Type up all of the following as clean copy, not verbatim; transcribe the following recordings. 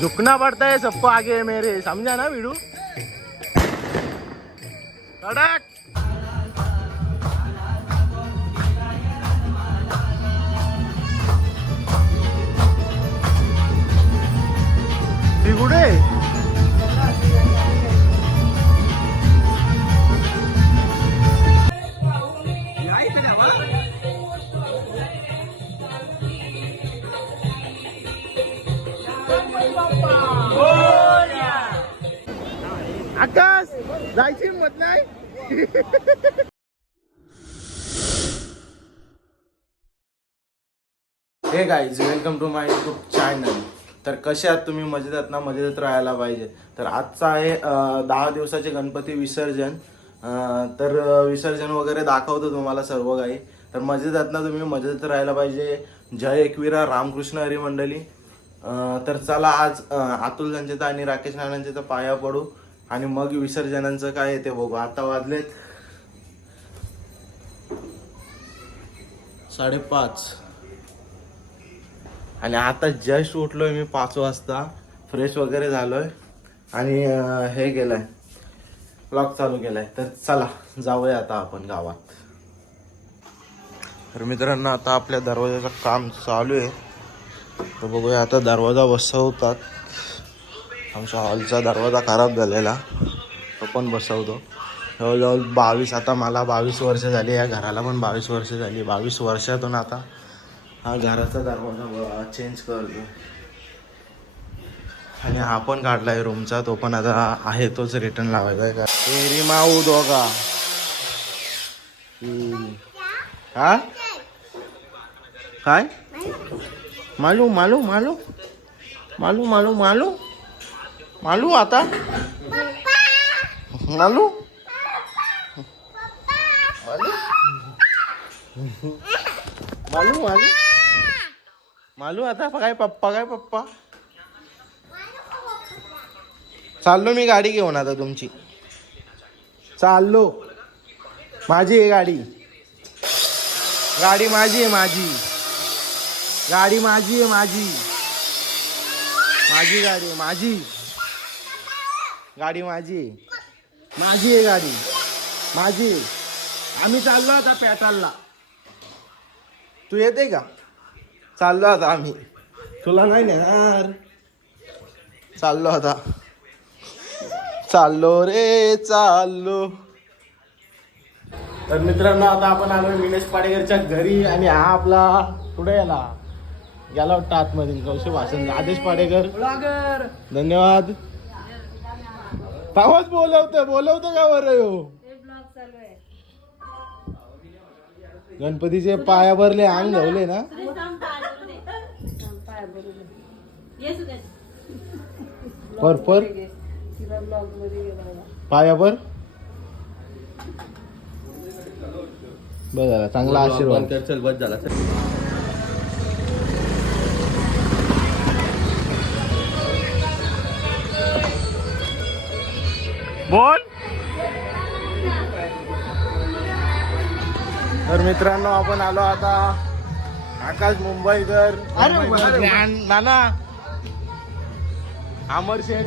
झुकना पड़ता है सबको आगे मेरे, समझा ना वीडू? कडक कुठे आकाश जायची हिंमत नाही. Hey guys, welcome to my YouTube channel. तर कसे आहात तुम्ही? मजेत आहात ना? मजेत राहायला पाहिजे. तर आजचा आहे 10 दिवसाचे गणपती विसर्जन. तर विसर्जन वगैरे दाखवतो तुम्हाला सर्व काही. तर मजेत आहात ना तुम्ही? मजेत राहायला पाहिजे. जय एकविरा, रामकृष्ण हरी मंडळी. तर चला आज अतुल संचेता आणि राकेश नानांचे पाया पडू आणि मग विसर्जनांचं काय आहे ते बघू. आता वाजलेत 5:30 आणि आता जस्ट उठलोय मी 5 वाजता. फ्रेश वगैरे झालोय आणि हे केलंय, ब्लॉग चालू केलाय. तर चला जाऊया आता आपण गावात. तर मित्रांनो, आता आपल्या दरवाजाचं काम चालू आहे. तर बघूया आता दरवाजा बसवतात. आमच्या हॉलचा दरवाजा खराब झालेला, तो पण बसवतो. जवळजवळ 22, आता मला 22 वर्ष झाली, या घराला पण 22 वर्ष झाली. 22 वर्षातून आता हा घराचा दरवाजा चेंज करतो. आणि हा पण काढलाय रूमचा, तो पण आता आहे तोच रिटर्न लावायचा आहे. का माऊ दोघा हा काय मालू मालू मालू मालू मालू मालू मालू आता मालू मालू मालू मालू मालू आता काय पप्पा, काय पप्पा. चाललो मी गाडी घेऊन आता तुमची. चाललो, माझी आहे गाडी. गाडी माझी आहे, माझी गाडी माझी आहे, माझी माझी गाडी, माझी गाडी माझी आहे, माझी आहे गाडी माझी. आम्ही चाललो आता पॅटलला. तू येते का? चाललो आता आम्ही. तुला नाही नेणार. चाललो आता, चाललो रे चाललो. तर मित्रांनो, आता आपण आलो विनेश पाडेकरच्या घरी आणि हा आपला पुढे गेला वाटतं आतमध्ये. कौशल भाषण आदेश पाडेकर, धन्यवाद. आवाज बोलवतो का बरं? गणपतीचे पाया भरले, अंग धवले ना. पर पाया भर. बस झाला, चांगला आशीर्वाद. चल बस झाला. बोल. तर मित्रांनो, आपण आलो आता आकाश मुंबईकर, नाना अमर शेठ.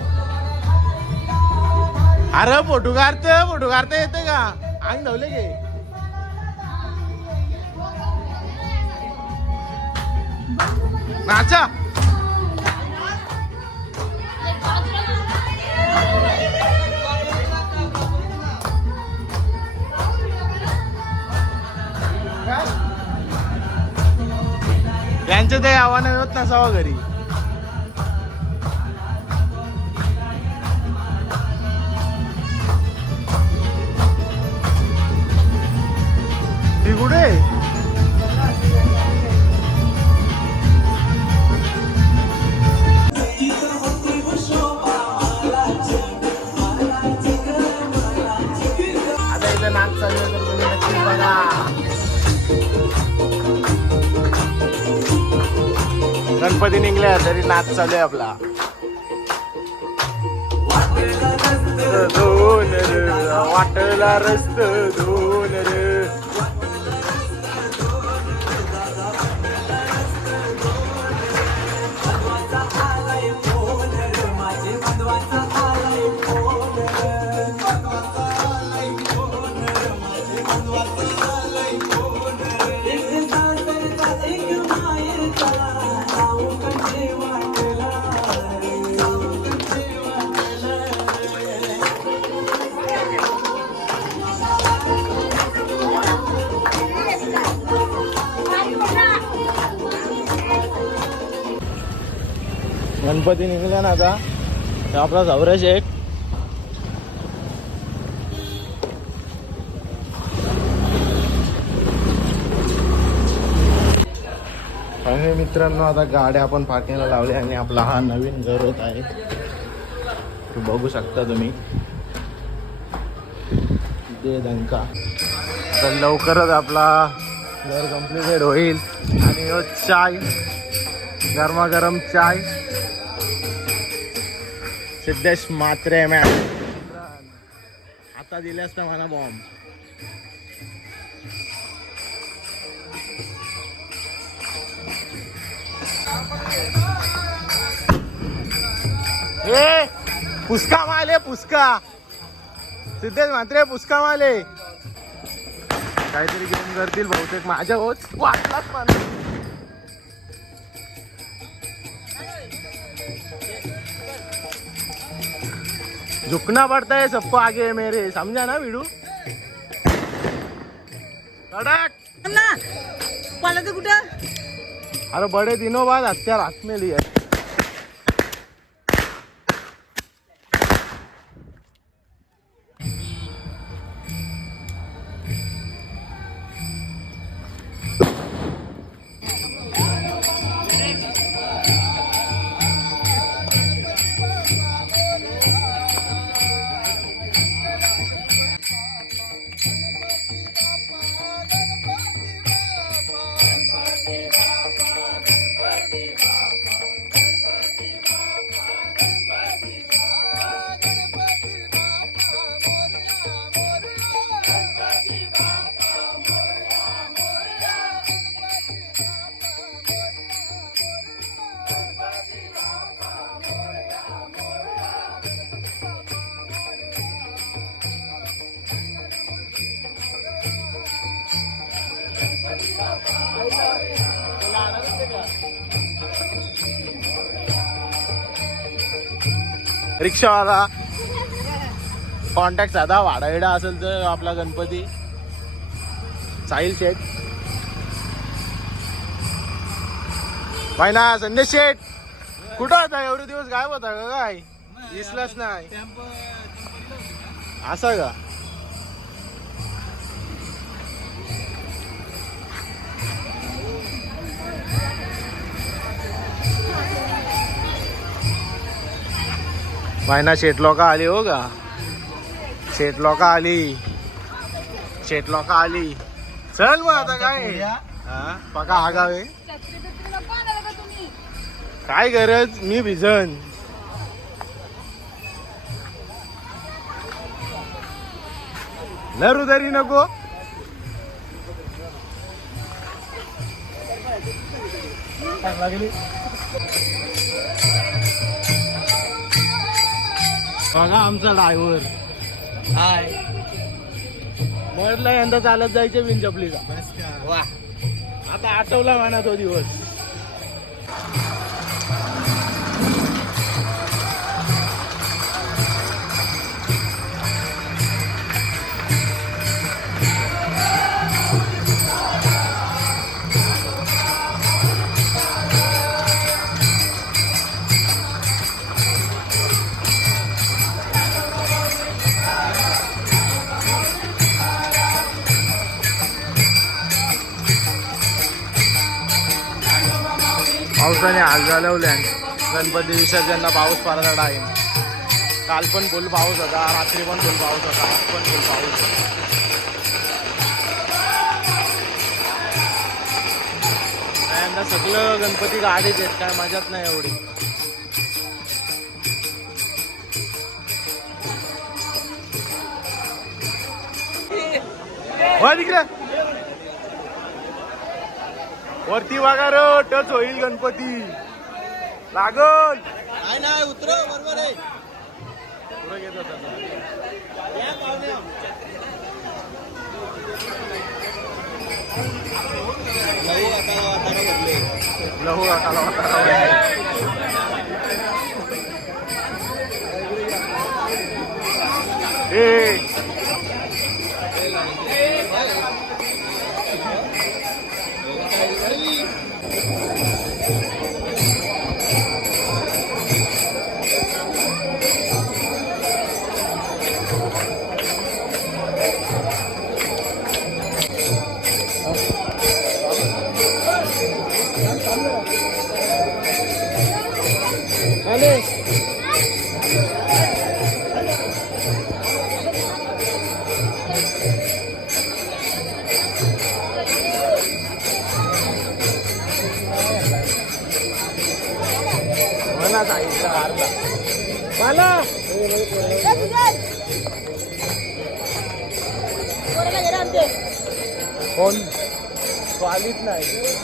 अरे फोटो काढता येते का? अंग धवले गे. नाचा. त्यांचं ते आव्हान होत नसावं घरी. ती कुठे? आता इथं नाच चालू आहे, तर तुम्ही नक्की बघा. गणपती निघल्या तरी नाच चालू आहे आपला. वाटला रस्त दोन रे. गणपती निघले ना आता. आपला सौरभ शेठ आणि मित्रांनो आता गाड्या आपण पार्किंगला लावल्या आणि आपला हा नवीन घर होत आहे. बघू शकता तुम्ही दे दंका. तर लवकरच आपला घर कम्प्लिटेड होईल. आणि चाय गरमागरम चाय सिद्धेश मात्रे मॅम आता दिले असता मला बॉम्ब. ए पुस्का माले पुस्का सिद्धेश मात्रे पुस्का माले काहीतरी गेम करतील बहुतेक. माझ्या होत वाटलाच मला. झुकना पड़ता है सबको आगे मेरे, समझा ना वीडू. कडक कुठं. अरे बड़े दिनों बाद हत्यार हाथ में लिया. रिक्षावाला कॉन्टॅक्ट साधा वाडाविडा असेल तर आपला गणपती साहिल शेठ ना संदेश शेठ कुठं होता एवढे दिवस गायब होता का काय दिसलाच नाही असं का. मायना शेट लोक आली हो का. शेट लोक आली चल मग आता काय पका हागावे काय गरज मी भिजन. नरू तरी नको. बघा आमचा ड्रायव्हर हाय मरला यंदा चालत जायचे बिन चपलीचा. वा आता आठवला म्हणा तो दिवस. पावसाने हाल झालवल्या. गणपती विसर्जनला पाऊस पडला टाईम. काल पण फुल पाऊस होता, रात्री पण फुल पाऊस होता, आज पण फुल पाऊस होता. यंदा सगळं गणपती गाडीच आहेत, काय मजाच नाही एवढी. तिकडे वरती बघा रो टच होईल गणपती लागल. नाही उतर बरोबर आहे. पुढे घेत होता लहू आकाला चला साईडला कारला मला कोण वालीच नाही.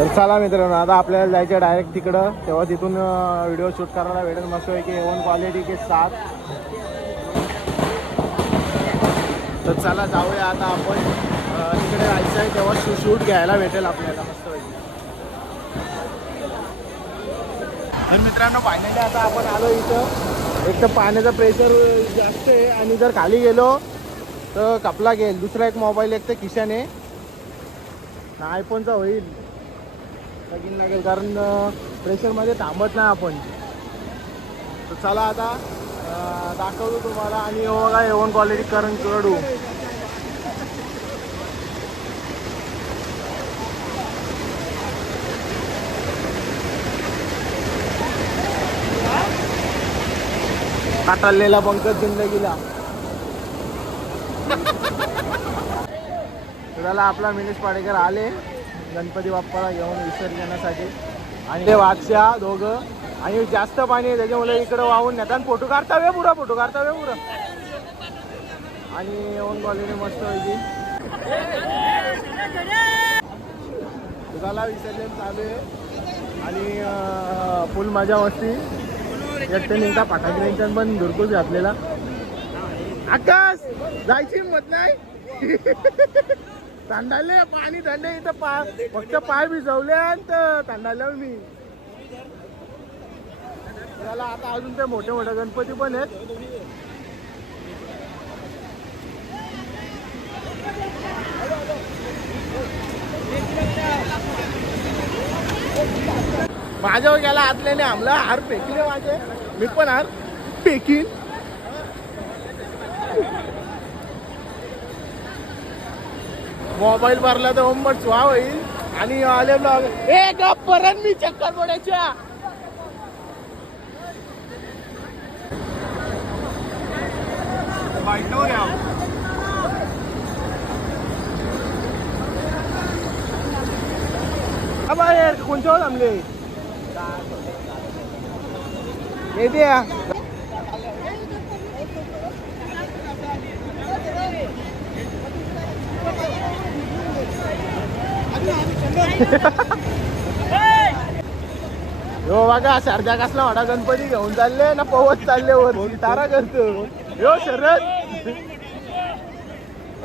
तर चला मित्रांनो, आता आपल्याला जायचं डायरेक्ट तिकडं, तेव्हा तिथून व्हिडिओ शूट करायला भेटेल मस्त आहे की A1 क्वालिटी के साथ. तर चला जाऊया आता आपण तिकडे जायचं आहे, तेव्हा शूट घ्यायला भेटेल आपल्याला मस्त पैकी. तर मित्रांनो फायनली आता आपण आलो इथं. एक तर पाण्याचं प्रेशर जास्त आहे आणि जर खाली गेलो तर कपला गेल. दुसरा एक मोबाईल एक तर खिशाने ना आयफोनचा होईल लगीन लागेल, कारण प्रेशरमध्ये थांबत नाही आपण. तर चला आता दाखवतो तुम्हाला. आणि बघा A1 क्वालिटी करून कडू काटाळलेला पंकज जिंदगीला. त्याला आपला मिनिश पाडेकर आले गणपती बाप्पाला घेऊन विसर्जनासाठी. आणि ते वागशा दोघं आणि जास्त पाणी आहे त्याच्यामुळे इकडं वाहून नेतात. फोटो काढतावे पुरा, फोटो काढतावे पुरा. आणि A1 क्वालिटी मस्त होती. तुझाला विसर्जन चालू आहे आणि फुल मजा मस्ती. एकटे निघता फटाके पण धुरकूस घातलेला. आकाश जायची हिंमत नाही. थंडाले पाणी थंड इथं फक्त पाय भिजवले आणि थंडाले मी. त्याला आता अजून ते मोठे मोठे गणपती पण आहेत. माझ्यावर गेला आतल्याने आमला हार फेकले माझे. मी पण हार फेकीन. मोबाईल भरला तर ओंबट स्वा होईल. आणि आले ब्लॉग ए गप परत मी चक्कर पडायच्या. कोणत्या थांबले येते यो बघा शारदा कसला मोठा गणपती घेऊन चालले ना पवत चालले वर तारा करतो यो शरद.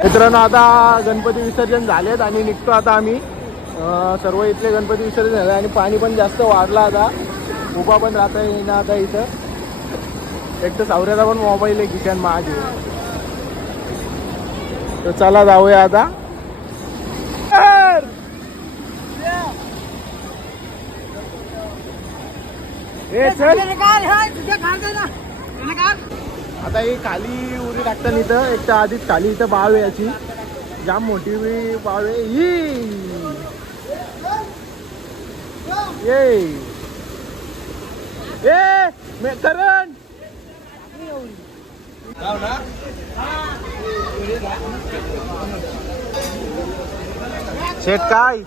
मित्रांनो आता गणपती विसर्जन झालेत आणि निघतो आता आम्ही. सर्व इथले गणपती विसर्जन झाले आणि पाणी पण जास्त वाढलं आता. उभा पण राहता येईना आता इथं. एक तर सावऱ्याचा पण मोबाईल आहे किशन माझे. तर चला जाऊया आता. आता ही खाली उरी टाकतात इथं. एक तर आधीच खाली इथं बाव आहे याची जाम मोठी बाव आहे ही. करण शेट काय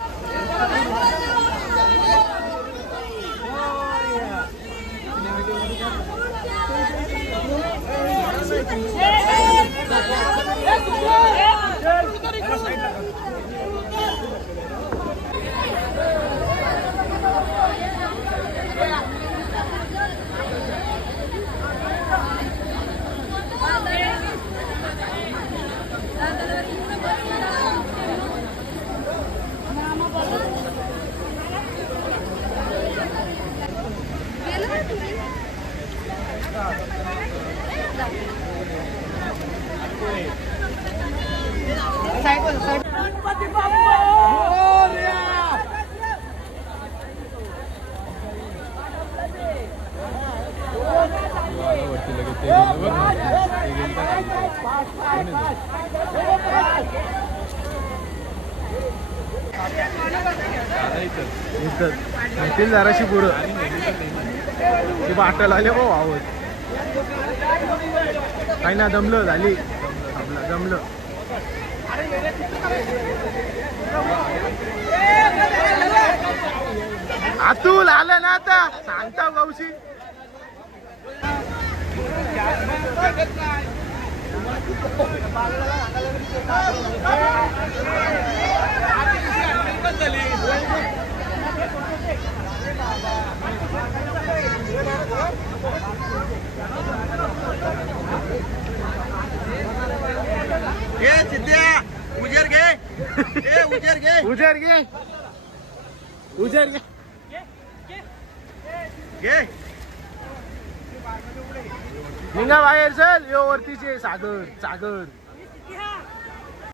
येतील जराशी पुढं ती बाटल आले हो आवाज काही ना जमलं झाली आपलं जमलं. अतुल आलं ना आता सांगता गौशी. उजेर घे उजेर घे उजेर घे घे. निघा बाहेर चल. यो वरतीचे सागर सागर